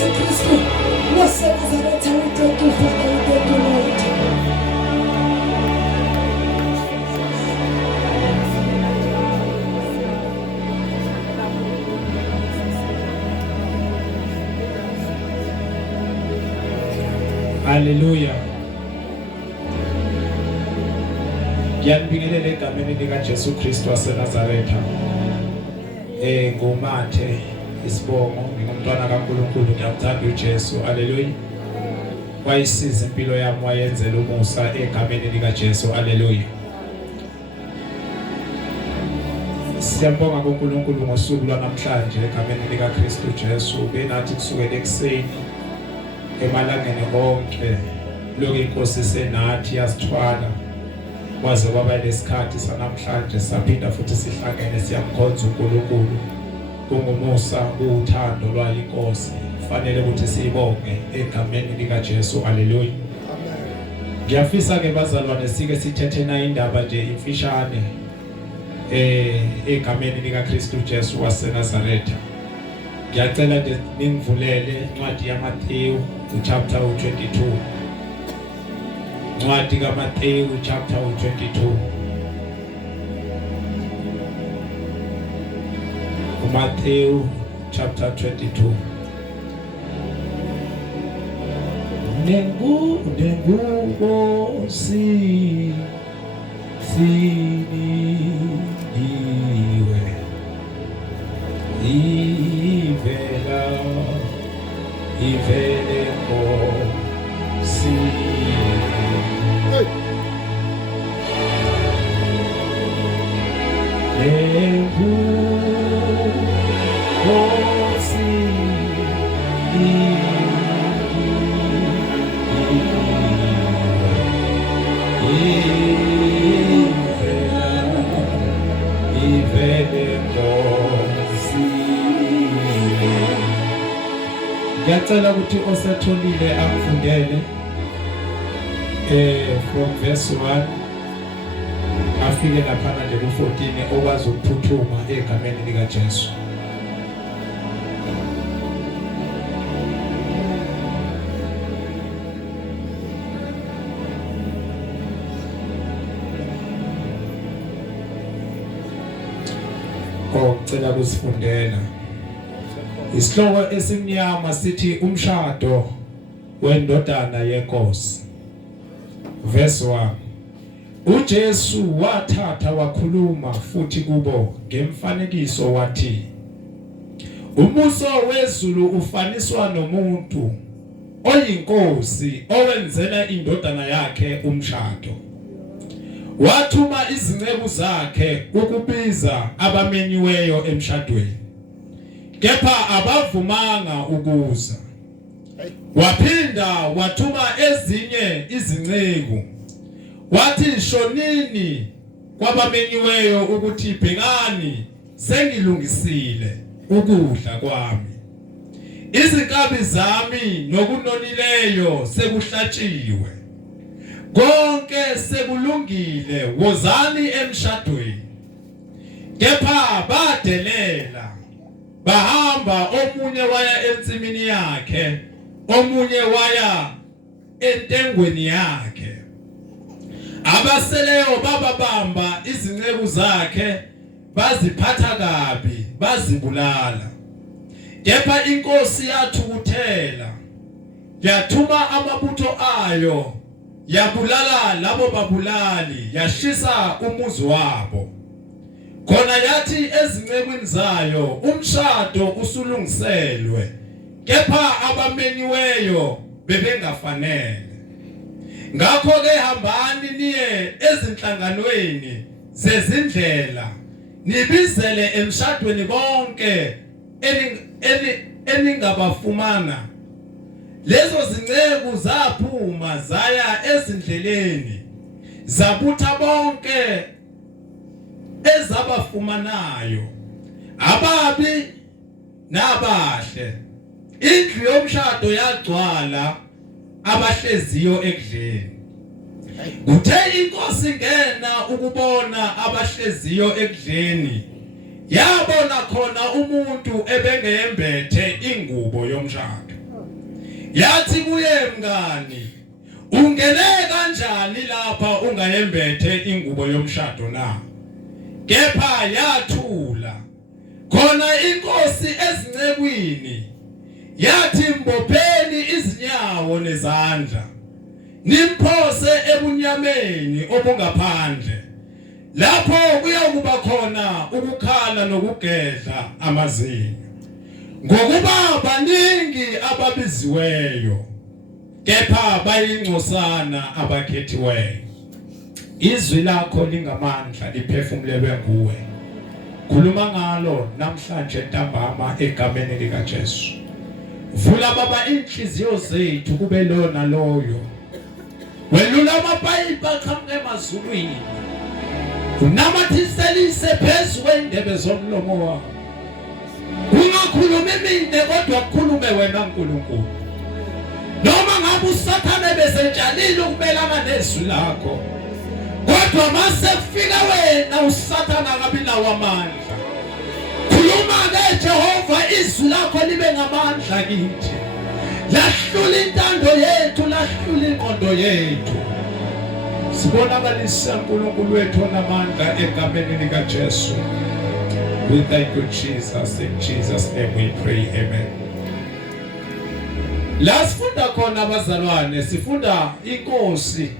Kristu waseNazaretha. We thank you, Father. We thank you, Lord. Hallelujah. Ngiyabingelela egameni lika Jesu Kristu waseNazaretha. NgoMathe isibongo ngingumntwana kaNkulunkulu, ngiyamthanda uJesu. Hallelujah. Wayisiza impilo yami, wayenzela umusa egameni lika Jesu. Hallelujah. Siyabonga kuNkulunkulu ngosuku lwanamhlanje egameni lika Kristu Jesu. Benathi kusukela ekseni emalangeni onke lokho inkosi senathi yasithwala kwaze kwaba lesikhathi sanamhlanje saphinda futhi sihlangene siyamkhonza uNkulunkulu. Kungumusa uthando lwa inkosi, fanele ukuthi siyibonge egameni lika Jesu. Hallelujah. Amen. Ngiyafisa ke bazalwane sike sithethe na indaba nje imfishane egameni lika Kristu Jesu waseNazaretha. Ngiyacela nje ningivulele incwadi yaMathe chapter 22. Incwadi kaMathe chapter 22. Mathe chapter 22. Nengu si iwe ivele si ngiyacela ukuthi osetholile akufundele from verse 1 afike lapha nje ku14 okwazi ukuphuthuma egameni lika Jesu. Ngicela kusifundela isihloko esimnyama sithi umshado wendodana yenkosi. Verse 1. uJesu wathatha wakhuluma futhi kubo ngemfanekiso wathi, umuso wezulu ufaniswa nomuntu oyinkosi owenzela indodana yakhe umshado. Wathuma izinceku zakhe ukubiza abamenyiweyo emshadweni, kepha abavumanga ukuza. Waphinda wathuma ezinye izinceku, wathi shonini kwabamenyiweyo ukuthi bhekani sengilungisile ukudla kwami, izinkabi zami nokunonileyo sekuhlatshiwe, konke sekulungile, wozani emshadweni. Kepha badelela bahamba, omunye waya ensimini yakhe, omunye waya entengweni yakhe. Abaseleyo bababamba izinceku zakhe, baziphatha kabi, bazibulala. Kepha inkosi yathukuthela, yathuma amabutho ayo, yabulala labo babulali, yashisa umuzi wabo. Khona yathi ezincekwini zayo, umshado usulungiselwe, kepha abamenyiweyo bebengafanele. Ngakho ke hambani niye ezinhlanganweni zezindlela, nibizele emshadweni bonke eningabafumana. Lezo zinceku zaphuma zaya ezindleleni, zabutha bonke ezabafumanayo, ababi nabahle. Indlu yomshado yagcwala abahleziyo ekudleni. Kuthe inkosi ngena ukubona abahleziyo ekudleni, yabona khona umuntu ebengeyembethe ingubo yomshado. yathi kuye mngani ungene kanjani lapha ungayembethe ingubo yomshado na kepha yathula khona inkosi ezincekwini yathi mbopheni izinyawo nezandla nimphose ebunyameni obungaphandle lapho kuyakuba khona ukukhala nokugedla amazinyo ngokuba baningi ababiziweyo kepha bayingcosana abakhethiweyo izwi lakho lingamandla liphefumulelwe nguwe khuluma ngalo namhlanje ntambama egameni lika Jesu vula baba inhliziyo zethu kube lona loyo welula amapayipi aqhamuke emazulwini unamathiselise phezu kwendebe zomlomo wakho ungakhulumi mine kodwa kukhulume wena nkulunkulu noma ngabe usathane besentshalile ukubelana nezwi lakho kodwa mase kufika wena usathana kabi nawo amandla khuluma ke Jehova izwi lakho libe ngamandla kithi lahlula intando yethu lahlula inqondo yethu sibonakalisa uNkulunkulu wethu onamandla egameni lika Jesu. We thank you Jesus, in Jesus name we pray, amen. La sifunda khona abazalwane sifunda inkosi.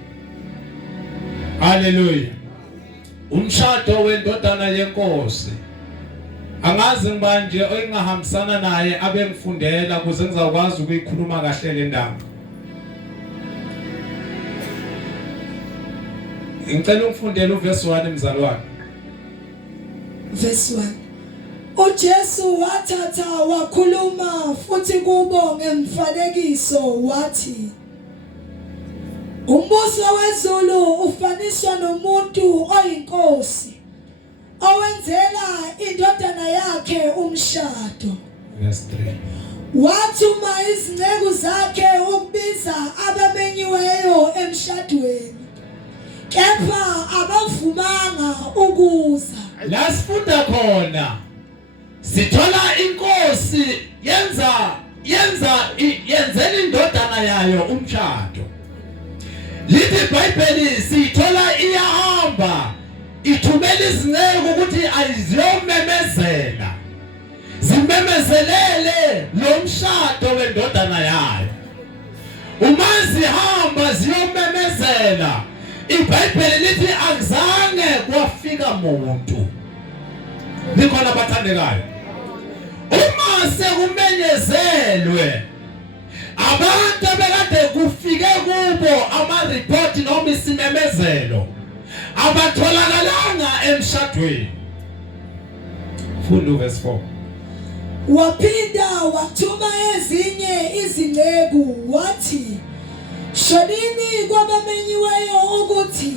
Hallelujah. Umshado wendodana yenkosi. Angazi ngibanje engahambisana naye abengifundela kuze ngizakwazi ukuyikhuluma kahle le ndaba. Ngicela ungifundele uverse 1 mzalwane. Verse 1. uJesu wathatha wakhuluma futhi kubo ngemfanekiso wathi umbuso wezulu ufaniswa nomuntu oyinkosi owenzela indodana yakhe umshado. Verse 3. Wathuma izinceku zakhe ukubiza abamenyiweyo emshadweni kepha abavumanga ukuza. La sifunda khona sithola inkosi yenzela indodana yayo umshado. Lithi iBhayibheli sithola iyahamba ithumela izinceku ukuthi ayiziyomemezela zimemezelele lo mshado wendodana yayo. Uma zihamba ziyomemezela iBhayibheli lithi akuzange kwafika umuntu. Nikhona bathandekayo. Uma sekumenyezelwe abantu abekade kufike kubo ama report noma isimemezelo abatholakalanga emshadweni. Funda verse 4. Waphinda wathuma ezinye izinceku wathi shonini kwabamenyiweyo ukuthi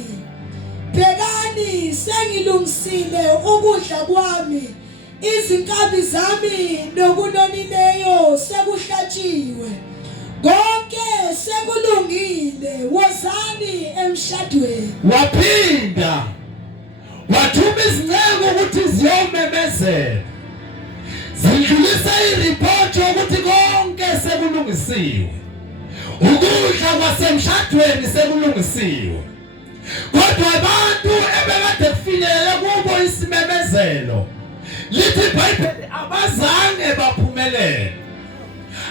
bhekani sengilungisile ukudla kwami izinkabi zami nokunonileyo sekuhlatshiwe konke sekulungile wozani emshadweni. Waphinda wathuma izinceku ukuthi ziyomemezela zidlulisa ireport ukuthi konke sekulungisiwe ukudla kwasemshadweni sekulungisiwe kodwa abantu ebekade kufinyelela kubo isimemezelo lithi iBhayibheli abazange baphumelele.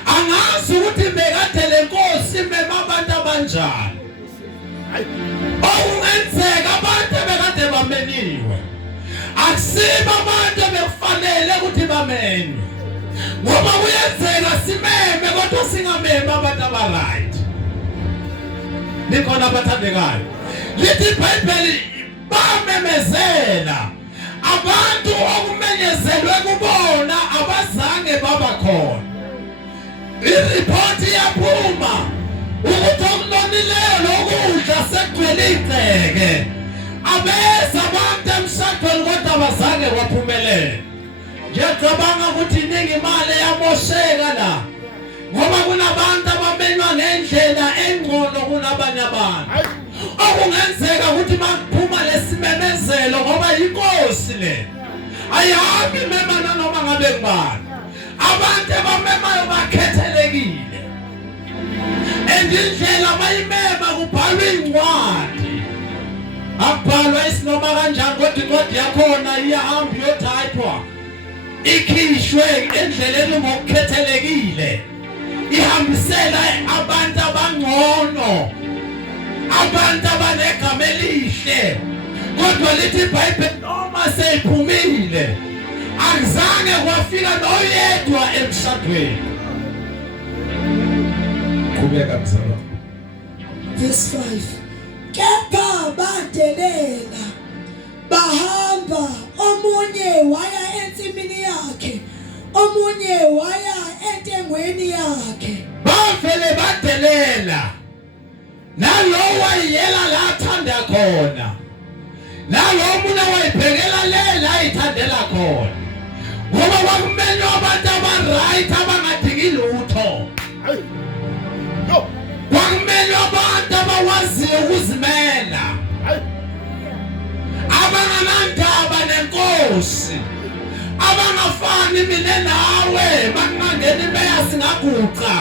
Angazi ukuthi bekade lenkosi mema abantu abanjani. Okungenzeka abantu bekade bameniwe akusiba abantu bekufanele ukuthi bamenwe ngoba kuyenzeka simeme kodwa singameme abantu abaright. Nikhona abathandekayo. Lithi iBhayibheli bamemezela abantu okumenyezelwe kubona abazange baba khona. Ireport yaphuma ukuthi okunonileyo lokudla sekugcwele igceke abeza abantu emshadweni kodwa abazange baphumelele. Ngiyacabanga ukuthi iningi imali yamosheka la ngoba kunabantu abamenywa ngendlela engcono kunabanye abantu. Okungenzeka ukuthi makuphuma lesimemezelo ngoba inkosi le ayihambi mema noma ngabe ngubani. Abantu abamemayo bakhethelekile. indlela bayimema kubhalwa incwadi. Akubhalwa isinoma kanjani kodwa incwadi yakhona iyahamba iyotypwa. Ikhishwe endleleni ngokukhethelekile. Ihambisela abantu abangcono. Abantu abanegama elihle. Kodwa lithi iBhayibheli noma seyiphumile akuzange kwafika noyedwa emshadweni. Qhubeka mzalo. Verse 5. Kepha badelela bahamba, omunye waya ensimini yakhe, omunye waya entengweni yakhe. Bavele badelela. Nalowo wayela la athanda khona. Nalowo umuntu wayiphekela lela ayithandela khona. Ngoba kwakumele abantu abaright abangadingi lutho. Kwakumele abantu abawaziyo ukuzimela. Abanganandaba nenkosi. Abangafani mina nawe bakungangena imeya singaguqa.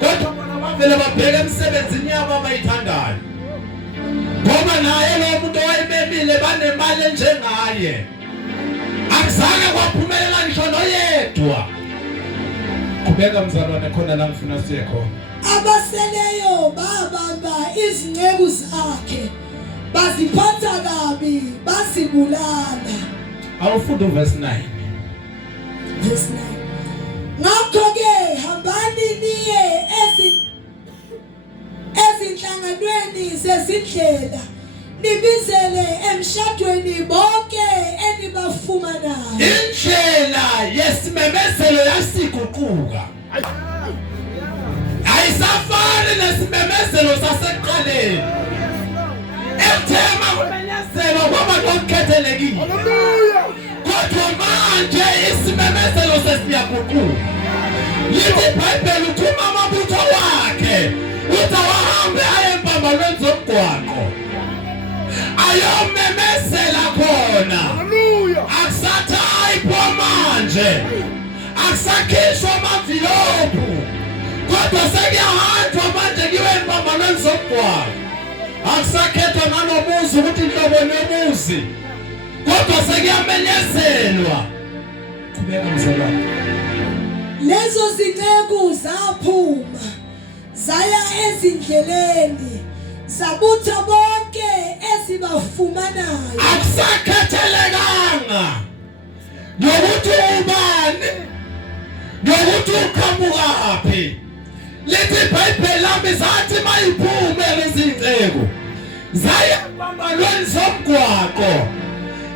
Kodwa bona bavele babheke emsebenzini yabo abayithandayo. Ngoba naye lo muntu owayememile banemali njengaye. Akuzange kwaphumelela ngisho noyedwa. Qhubeka mzalwane khona la ngifuna siye khona. Abaseleyo babamba izinceku zakhe, baziphatha kabi, bazibulala. Awufunda verse 9. Verse 9. Ngakho-ke hambani niye ezinhlanganweni zezindlela, nibizele emshadweni bonke enibafumanayo. Indlela yesimemezelo yasiguquka. Ayisafani nesimemezelo sasekuqaleni. Ethema kumenyezelo kwaba kokukhethelekile. Haleluya. Kodwa manje isimemezelo sesiyaguquka. Lithi iBhayibheli uthuma amabutho wakhe uthi awahambe aye empambalweni zomgwaqo. Ayomemezela khona. Haleluya. Akusathayipho manje. Akusakhishwa amavilopu. Kodwa sekuyahanjwa manje kiwe empambalweni zomgwaqo. Akusakhethwa nanomuzi ukuthi inhlobo yomuzi. Kodwa sekuyamenyezelwa. Qhubeka mzalwane. Lezo zinceku zaphuma zaya ezindleleni zabutha bonke ezibafumanayo. Akusakhethelekanga nokuthi ubani nokuthi uqhamukaphi. Lithi iBhayibheli lami zathi mayiphume lezi zinceku zaya empambalweni zomgwaqo.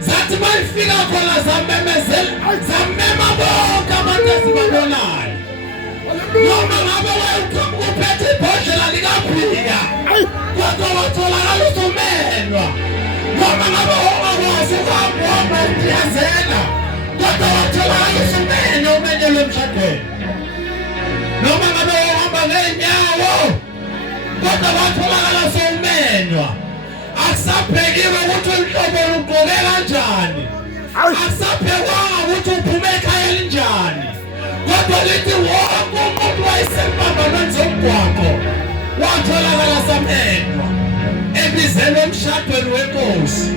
Zathi mayifika khona zamemezela zamema bonke abantu esibabonayo. Noma ngabe uphethe ibhodlela likaphika kodwa watholakala usumenwa. Noma ngabe ungakwazi ukuhamba ndiyazela kodwa watholakala usumenwa umenyelwe emshadweni. Noma ngabe uhamba ngeenyawo kodwa watholakala usumenwa. Akusabhekiwe ukuthi uhlobo lugqoke kanjani. Akusabhekwanga ukuthi uphume ekhaya elinjani. Kodwa lithi wonke umuntu wayesempambalweni zomgwaqo watholakala samenywa. Ebizelwe emshadweni wenkosi.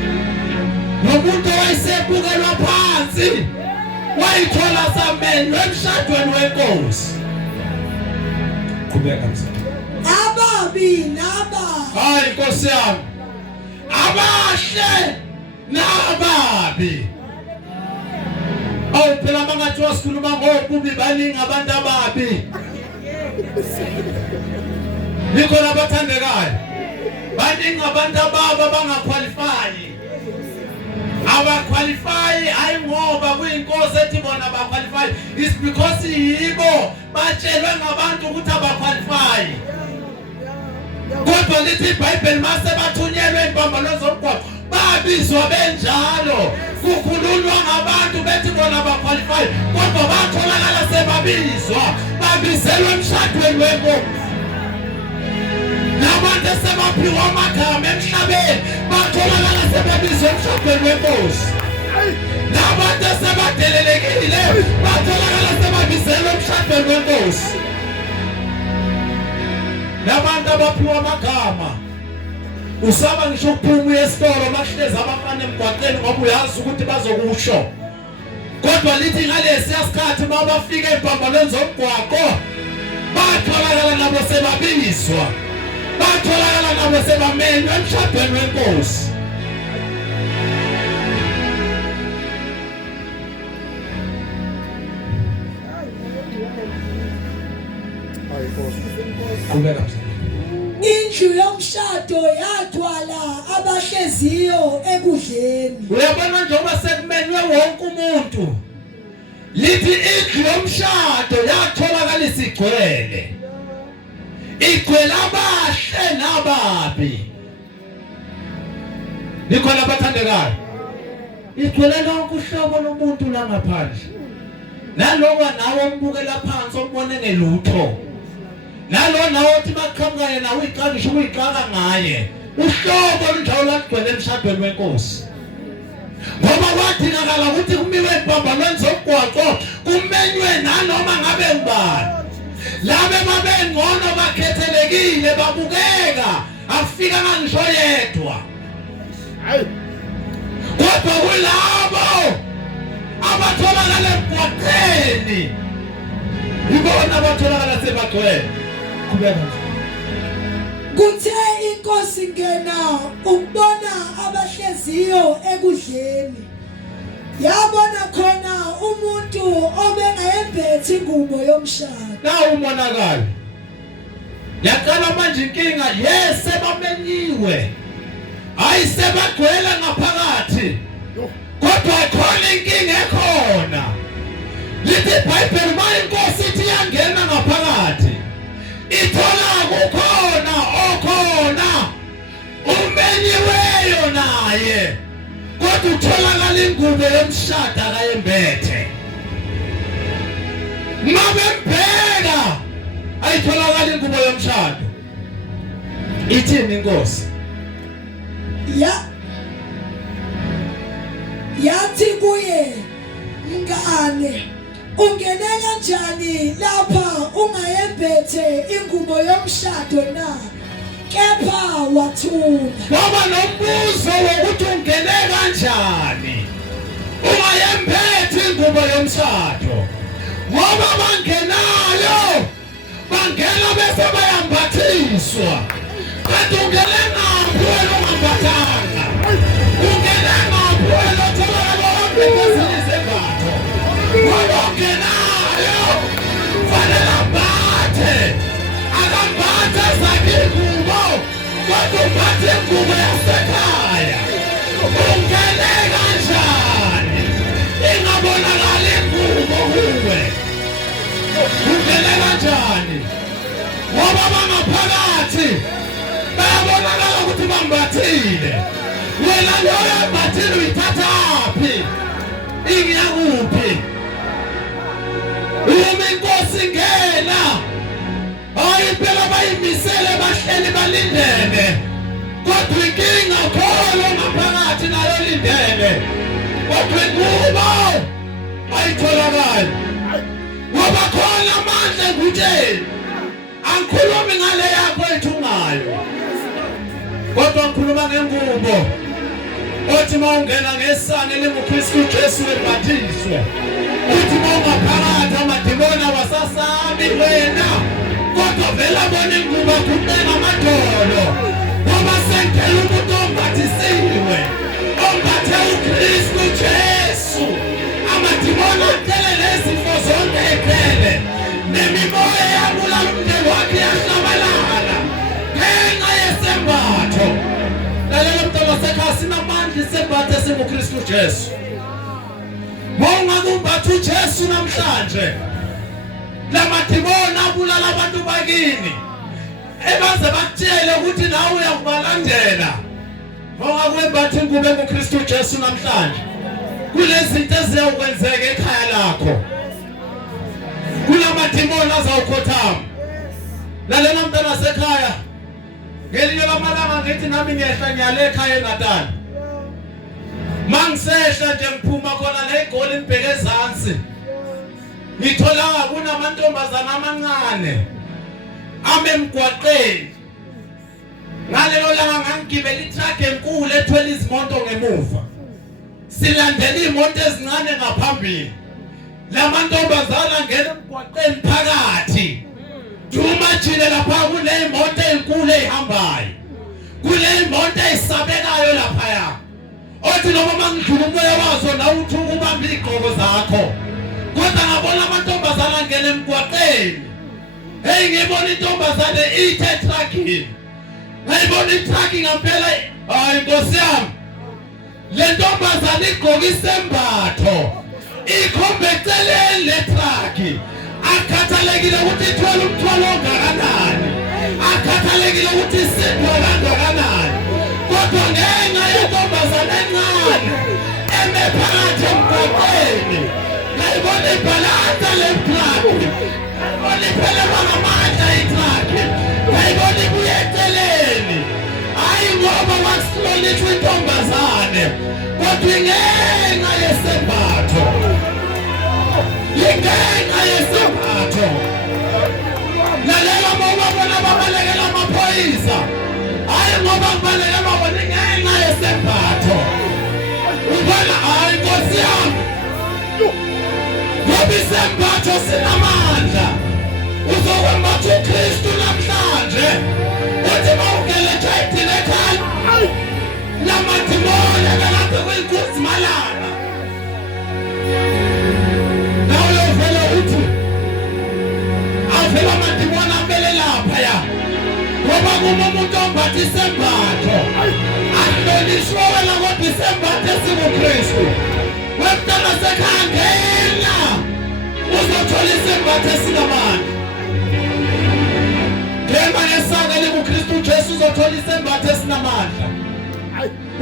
Nomuntu owayesebukelwa phansi wayithola samenywa emshadweni wenkosi. Qhubeka mzala. Ababi naba. Hayi Nkosi yami. Abahle nababi. Awu phela bangathi wasikhuluma ngobubi baningi abantu ababi. Nikhona abathandekayo. Baningi abantu ababi abangaqualify. Abaqualify ayingoba kuyinkosi ethi bona abaqualify. It's because yibo batshelwe ngabantu ukuthi abaqualify. Kodwa lithi iBhayibheli mase bathunyelwe empambalweni zomgwaqo babizwa benjalo. Kukhulunywa ngabantu bethi bona abaqualify kodwa batholakala sebabizwa babizelwe emshadweni wenkosi. Nabantu sebaphiwa amagama emhlabeni batholakala sebabizwa emshadweni wenkosi. Nabantu sebadelelekile batholakala sebabizelwe emshadweni wenkosi. Nabantu abaphiwa amagama usaba ngisho ukuphuma esitolo makuhlezi abafana emgwaqeni ngoba uyazi ukuthi bazokusho. Kodwa lithi ngalesi isikhathi uma bafika empambalweni zomgwaqo batholakala nabo sebabizwa. Batholakala nabo sebamenywa emshadweni wenkosi. Qhubeka mzala. Indlu yomshado yathwala abahleziyo ekudleni. Uyabona njengoba sekumenywe wonke umuntu. Lithi indlu yomshado yatholakala isigcwele. Igcwele abahle nababi. Nikhona abathandekayo. Igcwele lonke uhlobo lomuntu la ngaphandle. Nalowa nawe ombukela phansi ombone ngelutho. Nalo nawo uthi baqhamuka yena uyiqalisha uyiqala ngaye. Uhlobo olunjalo lagcwele emshadweni wenkosi. Ngoba kwadingakala ukuthi kumiwe empambalweni zomgwaqo kumenywe nanoma ngabe ngubani. Labe babengcono bakhethelekile babukeka afika ngisho yedwa. Hayi. Kodwa kulabo abatholakala emgwaqeni ibona abatholakala sebagcwele. Qhubeka. Kuthe inkosi ngena ukubona abahleziyo ekudleni. Yabona khona umuntu obengayembethe ingubo yomshado. Nawu umonakalo. Yaqala manje inkinga yesebamenyiwe. Ayisebagcwele ngaphakathi. Kodwa khona inkinga ekhona. Lithi iBhayibheli uma inkosi ithi yangena ngaphakathi ithola kukhona okhona umenyiweyo naye kodwa utholakala ingubo yomshado akayembethe. Mabembheka ayitholakala ingubo yomshado. Ithini inkosi? Yathi kuye, mngane, ungene kanjani lapha ungayembethe ingubo yomshado na? Kepha wathula. Baba nombuzo wokuthi ungene kanjani ungayembethe ingubo yomshado. Ngoba bangenayo bangena bese bayambathiswa. Kanti ungene ngaphi wena ungambathanga? Ungene ngaphi wena otholakala wabhekazisa embatho? Ngoba ungenayo fanele ambathe. Akambathe zakhe ingubo kodwa umbathe ingubo yasekhaya. Ungene kanjani ingabonakali ingubo kuwe? Ungene kanjani ngoba bangaphakathi bayabonakala ukuthi bambathile. Wena loyo ambathile uyithathaphi? Ingiyakuphi? Uma inkosi ngena hayi phela bayimisele bahleli balindene. Kodwa inkinga khona ngaphakathi nayo lindene. Kodwa ingubo ayitholakali. Ngoba khona amandla engutsheni. Angikhulumi ngale yakho ethungayo. Kodwa ngikhuluma ngengubo. Othi mawungena ngesane linguKristu Jesu embathiswe. Uthi mawungaphakathi amadimoni awasasabi wena. Kodwa vela bona ingubo kuqena amadolo. Ngoba sengithela umuntu ombathisiwe. Ombathe uKristu Jesu. Amadimoni athele nezifo zonke eqele. Nemimoya yabulala umndeni wakhe yahlabalala. Ngenxa yesembatho. Lalela mntwana wasekhaya sinamandla isembatho esinguKristu Jesu. Mawungakumbatha uJesu namhlanje. Lamadimoni abulala abantu bakini. Ebaze bakutshele ukuthi nawe uyakubalandela. Mawungakwembatha ingubo enguKristu Jesu namhlanje. Kulezinto eziyokwenzeka ekhaya lakho. Kulamadimoni azawukhothama. Lalela mntwana wasekhaya. Ngelinye lamalanga ngithi nami ngiyehla ngiyale ekhaya eNatali. Mangisehla nje ngiphuma khona negoli ngibheke ezansi. Ngithola kunamantombazana amancane. amemgwaqeni ngalelo langa ngangigibela itruck enkulu ethwele izimoto ngemuva silandela imoto ezincane ngaphambili lamantombazana ngene emgwaqeni phakathi jumajile lapha kule imoto enkulu ehambayo kule imoto esabekayo lapha othi noma mangidlula umoya wazo na uthi ubamba igqoko zakho kodwa ngabona amantombazana ngene emgwaqeni hey ngibona intombazane ithe truckini ngayibona itruck ngampela hayi Nkosi yami le ntombazane igqoka isembatho ikhombe eceleni le truck akhathalekile ukuthi ithwala umthwalo ongakanani akhathalekile ukuthi isipho kangakanani kodwa ngenxa yentombazane encane eme phakathi emgwaqeni ngayibona ibhalata le truck ngayibona iphelelwa ngamandla itruck ngayibona ibuye eceleni hayi ngoba wakuhlonishwa intombazane kodwa ingenxa yesembatho ingenxa yesembatho lalela mawubona babalekela amaphoyisa hayi ngoba kubalekela bona ingenxa yesembatho ubona hayi Nkosi yami ngoba isembatho sinamandla uzokwembatha uKristu namhlanje uthi mawungele ejayidini ekhaya lamadimoni akalaphe kwinkunzi malanga nawe uyovela uthi avela amadimoni ambele lapha ya ngoba kuma umuntu ombatha isembatho ahlonishwe wena kodwa isembatho esikuKristu wemntana sekhaya ngena uzothola isembatho esinamandla Ngema nesaka likuKristu Jesu uzothola isembatho esinamandla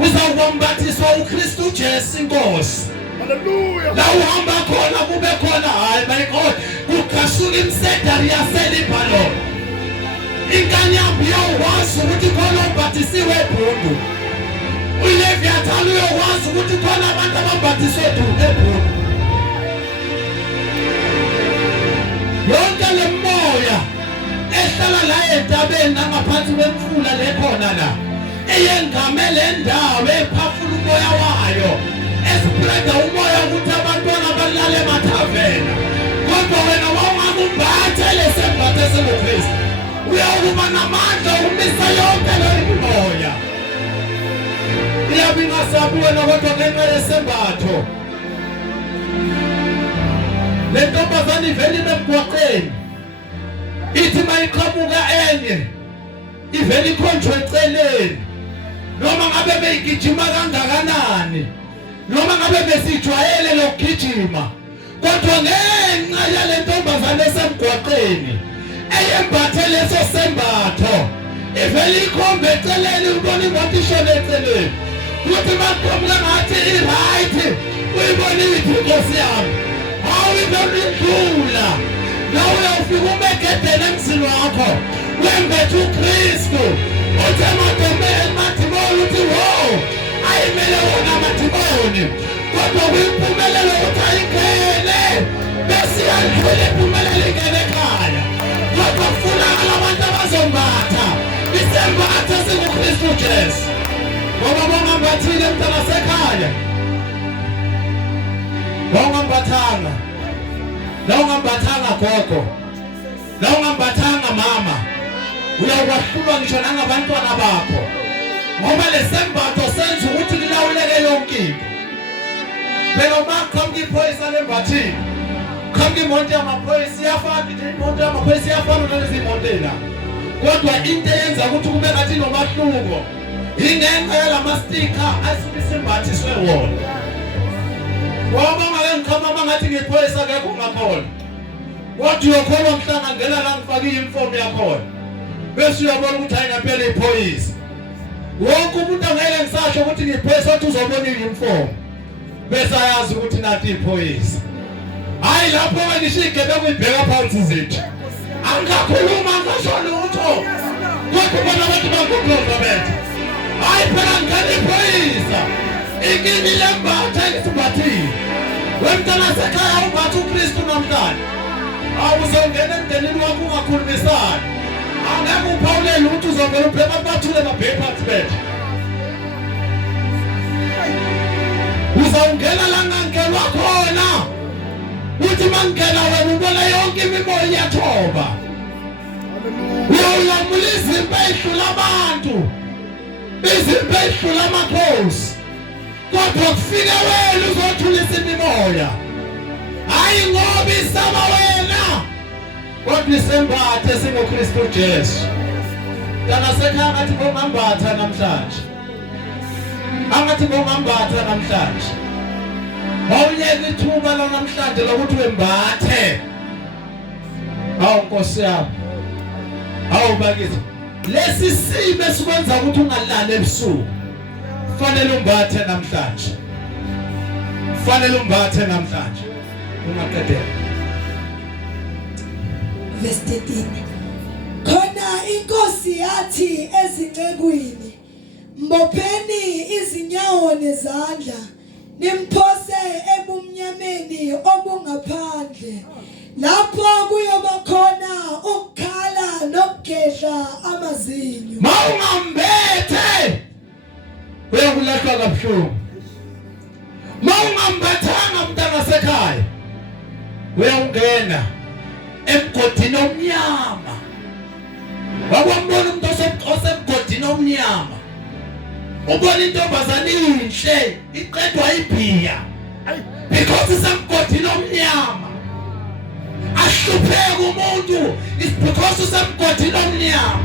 uzawumbathiswa uKristu Jesu Inkosi haleluya la uhamba khona kube khona hayi my God kukhashuka imsedari yaselibhalo inkanyambi yawazi ukuthi khona umbathisiwe eBundu uLeviathan uyawazi ukuthi khona abantu abambathiswe eBundu yonke le moya ehlala la entabeni ngaphansi kwemfula lekhona la eyengamele endawo ephafula umoya wayo espreda umoya ukuthi abantwana balale emathavena kodwa wena wawungambatha lesembatho esikuKristu uyakuba namandla ukumisa yonke le moya iyabinga sabu wena kodwa ngenxa yesembatho le ntombazane ivele emgwaqeni ithi mayiqhamuka enye ivele ikhonjwe eceleni noma ngabe beyigijima kangakanani noma ngabe besijwayele lokugijima kodwa ngenxa yale ntombazane esemgwaqeni eyembathe leso sembatho ivele ikhombe eceleni ubona imoto ishone eceleni ukuthi maqhamuka ngathi i-right uyibona ithi Nkosi yami hawu ivele idlula nawe uyafika umegedeni emzini wakho wembethe uKristu uthi amadimoni uthi wow ayimele wona amadimoni kodwa kuyimpumelelo ukuthi ayingene bese yadlula impumelelo ingene ekhaya kodwa kufunakala abantu abazombatha isembatho esikuKristu Jesu ngoba bongambathile mntana sekhaya bongambathanga la ungambathanga gogo la ungambathanga mama uyakwahlulwa ngisho nangabantwana bakho ngoba lesembatho senza ukuthi kulawuleke yonke into phela maqhamuka iphoyisa lembathini qhamuka imoto yamaphoyisa iyafana imoto yamaphoyisa iyafana nalezi imotela kodwa into eyenza ukuthi kube ngathi nomahluko ingenxa yalamastika asuke isembathiswe wona ngoba ngake ngiqhama ngathi ngiphoyisa akekho ngakhona wathi uyokhona mhlangangela la ngifake iuniform yakhona bese uyabona ukuthi ayingaphela iphoyisa wonke umuntu angeke ngisasho ukuthi ngiphoyisa wathi uzobona iuniform bese ayazi ukuthi nathi iphoyisa hayi lapho ngishigebhe kuyibheka phansi zethu angakhuluma ngisho lutho kodwa bona abantu bakukhomba bethu hayi phela ngani iphoyisa inkingi lembatha ngisibathile wemntana sekhaya ubatha uKristu namhlanje awuzongena emndenini wakho ungakhulumisani angeke uphawule lutho uzovela ubhema bathule mabhepha sibethe uzawungena la ngangelwa khona uthi mangena wena ubona yonke imimoya iyathoba uyawulamula izimpi ehlula abantu izimpi ehlula amakhosi kodwa kufike wena uzothulisa imimoya hayi ngoba isaba wena kodwa isembathe singoKristu Jesu kana sekhaya ngathi bongambatha namhlanje angathi bongambatha namhlanje awunyeke ithuba la namhlanje lokuthi wembathe awu Nkosi yami awu bakithi lesi simo esikwenza ukuthi ungalala ebusuku fanele umbathe namhlanje fanele umbathe namhlanje ungaqedela verse 13 khona inkosi yathi ezincekwini mbopheni izinyawo nezandla nimphose ebumnyameni obungaphandle lapho kuyoba khona ukukhala nokugedla amazinyo mawungambethe uyakulahlwa kabuhlungu mawungambathanga mntana sekhaya uyawungena emgodini omnyama wakwambona umuntu osemgodini omnyama ubona intombazane inhle iqedwa ibhiya because isemgodini omnyama ahlupheka umuntu is because usemgodini omnyama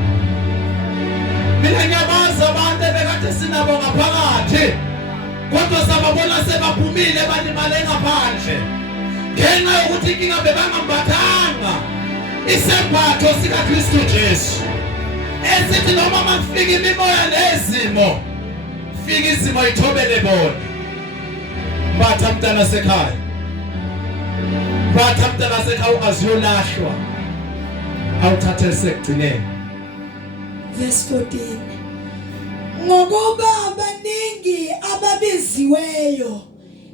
mina ngiyabaza abantu ebekade sinabo ngaphakathi kodwa sababona sebaphumile balimale ngaphandle ngenxa yokuthi inkinga bebangambathanga isembatho sikaKristu Jesu esithi noma makufika imimoya nezimo fika izimo ithobele bona batha mntana sekhaya batha mntana sekhaya ungaziyolahlwa awuthathe sekugcineni verse 14 ngokuba baningi ababiziweyo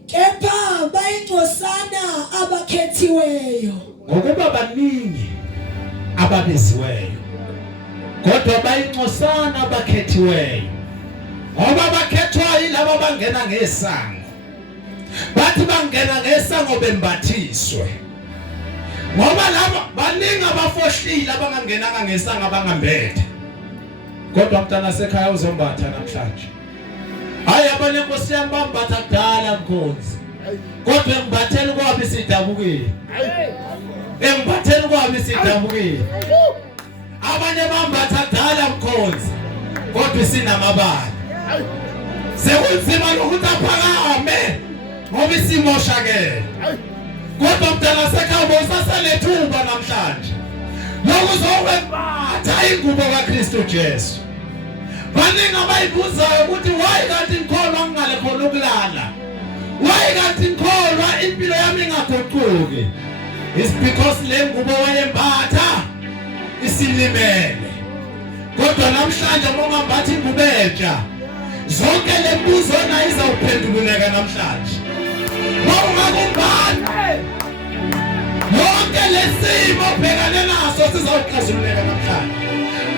kepha bayingcosana abakhethiweyo ngokuba baningi ababiziweyo kodwa bayingcosana abakhethiweyo ngoba abakhethwayo yilabo bangena ngesango bathi bangena ngesango bembathiswe ngoba laba baningi abafohlile abangangenanga ngesango abangambethe kodwa mntana sekhaya uzombatha namhlanje hayi abanye Nkosi yami bambatha kudala Nkosi kodwa ngibathela kwabi sidabukile engibathela kwabi sidabukile abanye bambatha kudala Nkosi kodwa sinamabala sekunzima ukuthi aphakame ngoba isimoshakele kodwa mntana sekhaya bosaselethuba namhlanje lokuzowembatha ingubo kaKristu Jesu baningi abayibuzayo ukuthi why kanti ngikholwa ngale khona ukulala why kanti ngikholwa impilo yami ingaguquki is because le ngubo wayembatha isilimele kodwa namhlanje uma ungambathi ingubo entsha zonke le mbuzo na izawuphenduleka namhlanje mawungakumbathe yonke lesimo obhekane naso sizawuxazululeka namhlanje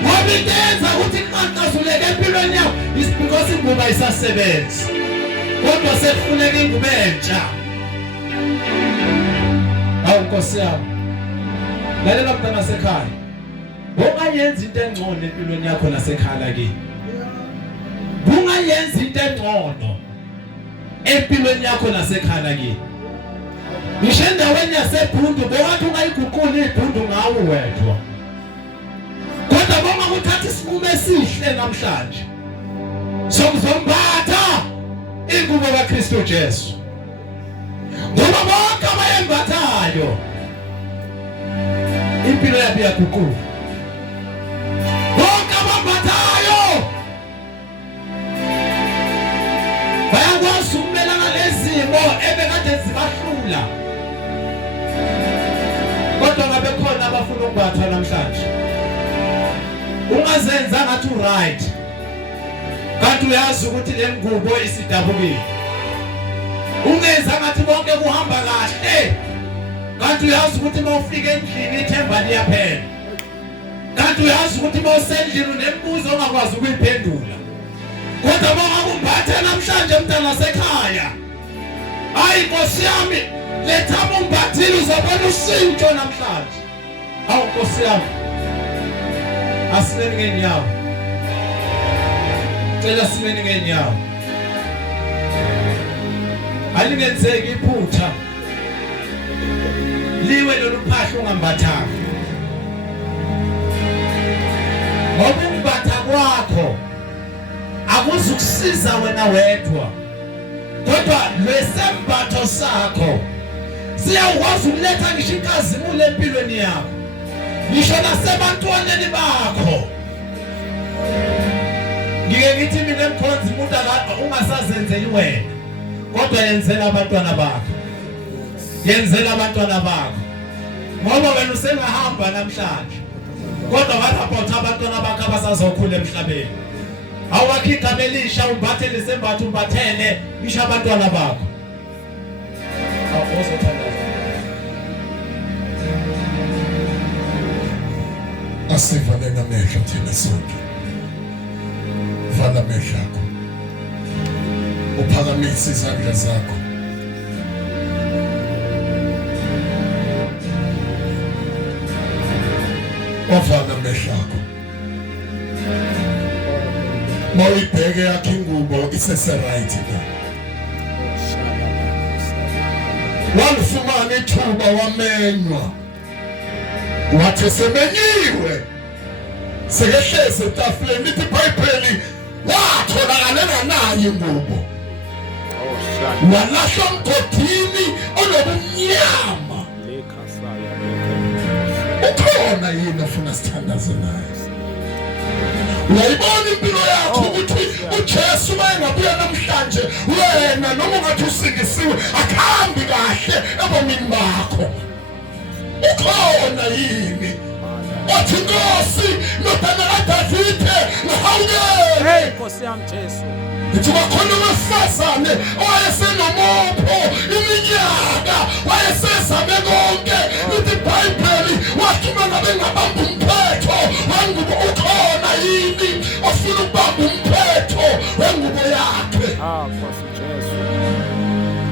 ngoba intenza ukuthi kungaxazuleka empilweni yakho is because ingubo ayisasebenzi kodwa sekufuneka ingubo entsha awu Nkosi yami lalela mntana sekhaya ungayenza into engcono empilweni yakho nasekhaya kini ungayenza into engcono empilweni yakho nasekhaya kini ngisho endaweni yaseBundu bowathi ungayiguquli iBundu ngawe wedwa kodwa bonga ukuthatha isinqumo esihle namhlanje sokuzombatha ingubo kaKristu Jesu ngoba bonke abayembathayo impilo yabo iyaguquka bonke abambathayo bayakwazi ukumelana nezimo ebekade zibahlula kodwa ngabe khona abafuna ukubatha namhlanje ungazenza ngathi right kanti uyazi ukuthi le ngubo isidabukile ungenza ngathi bonke kuhamba kahle kanti uyazi ukuthi mawufika endlini ithemba liyaphela kanti uyazi ukuthi mawusendlini unembuzo ongakwazi ukuyiphendula. Kodwa mawukumbathe namhlanje mntana wasekhaya, hayi Nkosi yami, letha umbathile uzobona ushintsho namhlanje. Hawu Nkosi yami, asimeni ngenyawo. Cela simeni ngenyawo. Alingenzeki iphutha. Liwe lolu phahla ungambathanga. Ngoba umbatha kwakho akuzukusiza wena wedwa. Kodwa lesembatho sakho siyakwazi ukuletha ngisho inkazimulo empilweni yakho. Ngisho nasebantwaneni bakho. Ngike ngithi mina emkhonzi umuntu ungasazenzeli wena, kodwa yenzela abantwana bakho. Yenzela abantwana bakho. Ngoba wena usengahamba namhlanje, kodwa what abantwana bakho abasazokhula emhlabeni? Awakhi igama elisha umbathe lesembatho umbathele ngisho abantwana bakho. Awuzothandaza. Asivalele amehlo thina sonke. Vala amehlo akho. Uphakamise izandla zakho. Wavala amehlo akho. Mawuyibheke yakhe ingubo isese-right na. Walifumana ithuba wamenywa. Wathi semenyiwe. Sekehlezi etafuleni lithi iBhayibheli watholakala nayo ingubo. Walahla emgodini onobumnyama. Ukhona yini ofuna sithandaze naye? Uyayibona impilo yakho ukuthi uJesu mayengabuya namhlanje wena noma ungathi usingisiwe akhambi kahle ebomini bakho. Ukhona yini? Othi Nkosi nodana kaDavide ngihawukele. Nkosi yami Jesu. Ngithi bakhona wesifazane owayesenomopho iminyaka wayesezame konke. Lithi iBhayibheli wathi mangabe ngabamba umphetho wengubo ukhona yini ofuna ukubamba umphetho wengubo yakhe. Nkosi Jesu.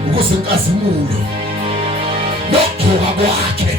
Ukuze inkazimulo nokugcoka kwakhe